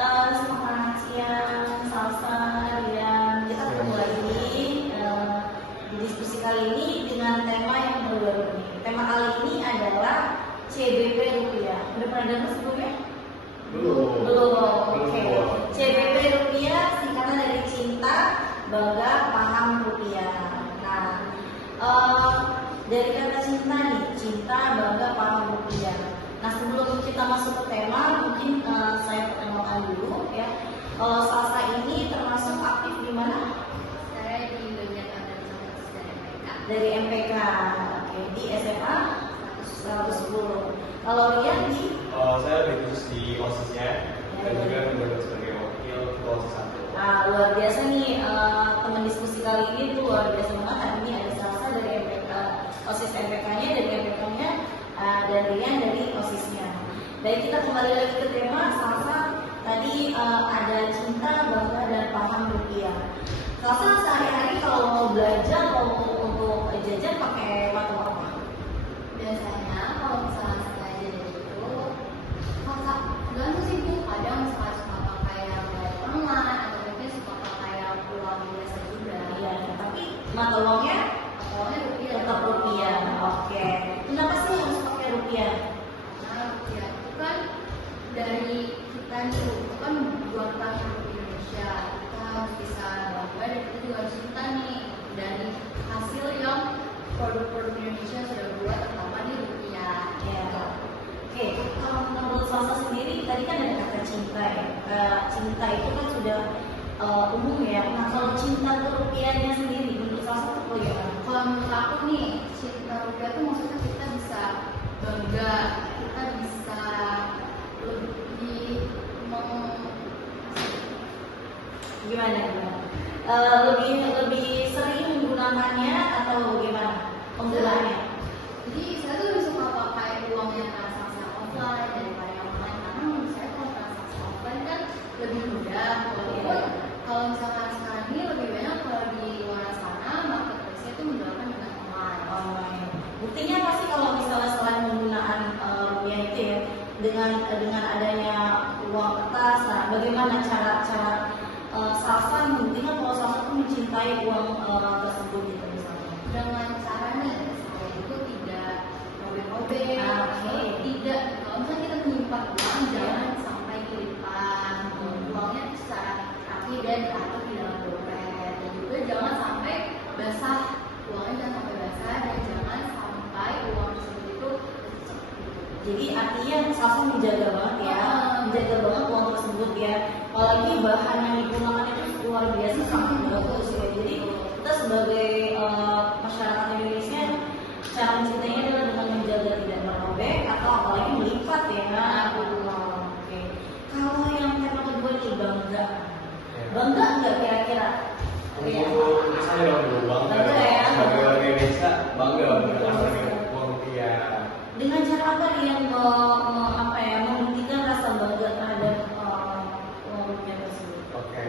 Selamat siang, Salsa, Rian. Kita ketemu lagi di diskusi kali ini dengan tema yang baru nih. Tema kali ini adalah CBP rupiah. Udah pernah dengar sebelumnya? Belum. Oke. CBP rupiah singkatan dari cinta, bangga, paham rupiah. Nah, dari kata cinta nih, cinta, bangga, paham rupiah. Nah, sebelum kita masuk ke tema, mungkin saya perkenalkan dulu ya. Kalau Salsa ini termasuk aktif di mana? Saya di bagian organisasi dari MPK. Dari MPK, oke. Di SMA 110. Kalau Rian di? Saya lebih khusus di OSIS-nya dan juga menjabat sebagai wakil ketua OSIS 1. Nah, luar biasa nih teman diskusi kali ini tuh luar biasa banget. Hari ini ada Salsa dari MPK, OSIS MPK-nya, dari MPK-nya, dan Rian dari OSIS-nya. Baik, kita kembali lagi ke tema. Salsa tadi ada cinta, bangga, dan paham rupiah. Salsa sehari-hari kalau mau belanja, mau untuk jajan pakai mata apa? Biasanya kalau misalnya saya jadi itu, kakak gantung sih Bu. Kadang misalnya suka pakai yang bayar online atau mungkin suka pakai yang uang biasa juga. Iya, tapi mata uangnya Uangnya rupiah. tetap rupiah. Oke. Kenapa sih harus pakai rupiah? Karena rupiah itu kan dari kita nih, itu kan buatan produk Indonesia. Kita harus bisa bangga dan kita juga harus cinta nih dari hasil yang produk-produk Indonesia sudah buat, terutama di rupiah. Ya. Oke, kalau menurut Salsa sendiri tadi kan ada kata cinta ya. Cinta itu kan sudah umum ya. Nah, kalau cinta ke rupiahnya sendiri menurut Salsa itu bagaimana? Kalau menurut aku nih, cinta rupiah itu maksudnya kita bisa bangga, kita bisa lebih Gimana? Lebih sering menggunakannya atau bagaimana penggunaannya? jadi saya tuh lebih suka pakai uangnya transaksi offline daripada yang online, karena menurut saya kalau transaksi offline kan lebih mudah. Kalau misalkan sekarang ini lebih banyak kalau di luar sana marketplace itu menggunakan dengan online. Buktinya pasti kalau misalnya selain penggunaan rupiah itu ya, dengan adanya uang kertas, nah bagaimana cara Salsa membuktikan kalau Salsa itu mencintai uang tersebut gitu misalnya? Dengan cara nih, saya itu tidak robek-robek, tidak, kalau misalnya kita menyimpan uang jangan sampai dilipat, uangnya secara rapi dan teratur di dalam dompet, dan juga jangan sampai basah, uangnya jangan sampai basah dan jangan sampai uang tersebut itu Jadi artinya Salsa menjaga banget ya, menjaga banget uang tersebut ya. Apalagi bahan yang digunakan itu luar biasa sangat bagus ya. Jadi kita sebagai masyarakat Indonesia cara mencintainya adalah dengan menjaga tidak merobek atau apalagi melipat ya. Oke. Kalau yang tema kedua nih bangga nggak kira-kira? Untuk saya dong bangga. Bangga ya. Sebagai warga Indonesia bangga dengan uang rupiah. Dengan cara apa dia membuktikan rasa bangga terhadap uang rupiah tersebut? Oke.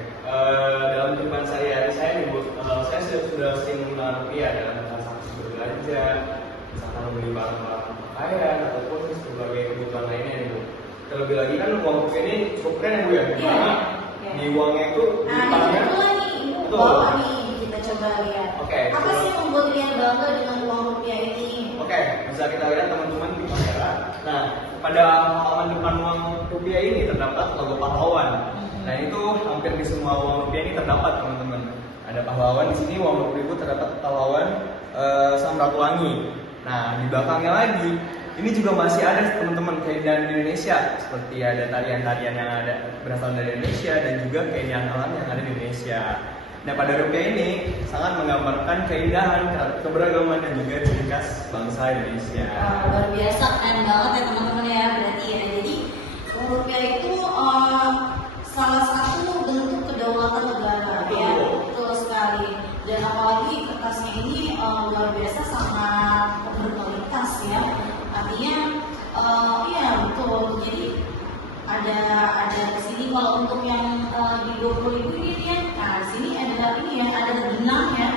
Dalam kehidupan sehari-hari saya nih Bu, saya sudah sering menggunakan rupiah dalam transaksi berbelanja, misalkan membeli barang-barang pakaian ataupun sebagai kebutuhan lainnya nih Bu. Terlebih lagi kan uang rupiah ini cukup keren ya Bu ya, dimana di uangnya itu Nah, ini bawa nih kita coba lihat. Oke. Apa sih yang membuat Rian bangga dengan uang rupiah ini? Oke, bisa kita lihat teman-teman di kamera. Nah, pada halaman depan uang rupiah ini terdapat logo pahlawan. Nah, itu hampir di semua uang rupiah ini terdapat teman-teman. Ada pahlawan di sini, uang rupiah itu terdapat pahlawan Samratulangi. Nah, di belakangnya lagi, ini juga masih ada teman-teman keindahan Indonesia, seperti ada tarian-tarian yang ada berasal dari Indonesia dan juga keindahan alam yang ada di Indonesia. Nah, pada rupiah ini sangat menggambarkan keindahan, keberagaman dan juga ciri khas bangsa Indonesia. Luar biasa, keren banget ya teman-teman ya. Berarti ya, jadi uang rupiah itu salah satu bentuk kedaulatan negara ya. Betul sekali. Dan apalagi kertasnya ini luar biasa sangat berkualitas ya. Artinya iya betul. Jadi ada di sini kalau untuk yang di 20.000 ini ya, nah di sini ada ini ya, ada benang ya.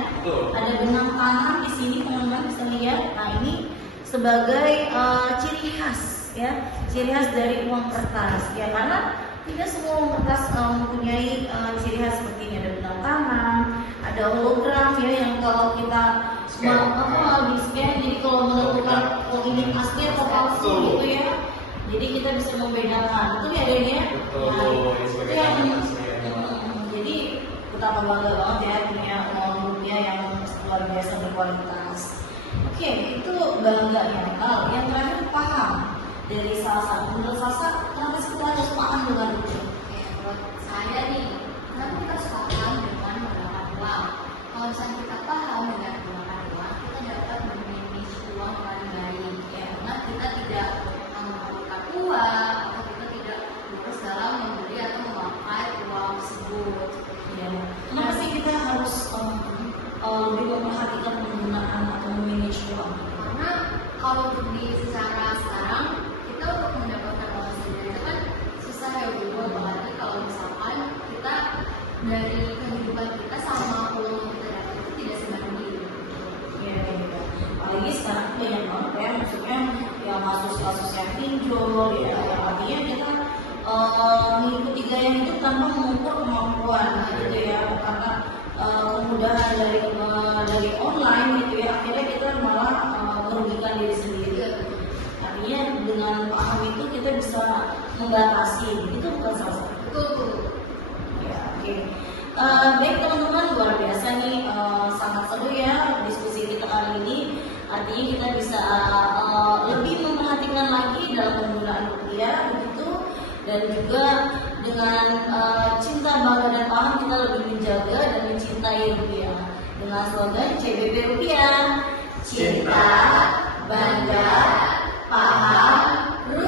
Ada benang tanam di sini teman-teman bisa lihat. Nah ini sebagai ciri khas ya, ciri khas dari uang kertas ya, karena tidak semua kertas mempunyai ciri khas seperti ini. Ada bintang tangan, ada hologram ya yang kalau kita di scan, jadi kalau menentukan ini asli atau palsu gitu ya. Jadi kita bisa membedakan, betul ya adanya? Itu yang jadi betapa bangga banget ya punya uang rupiah yang luar biasa berkualitas. Oke, itu bangganya. Yang terakhir paham dari Salsa. Menurut Salsa, kenapa sih kita harus paham dengan rupiah? Menurut saya nih, kenapa kita harus paham dengan menggunakan uang? Kalau misalnya kita paham dengan menggunakan uang, kita dapat memanage uang dengan baik. Ya, karena kita tidak menggunakan uang atau kita tidak harus dalam membeli atau memakai uang tersebut. Ya. Kenapa sih kita harus lebih memperhatikan penggunaan atau memanage uang? Karena kalau di secara sekarang kita untuk mendapatkan uang sendiri itu kan susah ya Bu, apalagi kalau misalkan kita dari kehidupan kita sama uang yang kita dapat itu tidak sebanding. Ya, gitu. Apalagi sekarang banyak banget ya, maksudnya yang kasus-kasus yang pinjol, ya, yang artinya kita mengikuti gaya hidup tanpa mengukur kemampuan, gitu ya, karena kemudahan dari online gitu ya, akhirnya kita malah merugikan diri sendiri. Artinya dengan paham itu kita bisa membatasi, itu bukan salah satu. Betul. Ya, oke. Baik teman-teman, luar biasa nih, sangat seru ya diskusi kita kali ini. Artinya kita bisa lebih memperhatikan lagi dalam penggunaan rupiah begitu, dan juga dengan cinta, bangga dan paham kita lebih menjaga dan mencintai rupiah dengan slogan CBP Rupiah, cinta, bangga, paham,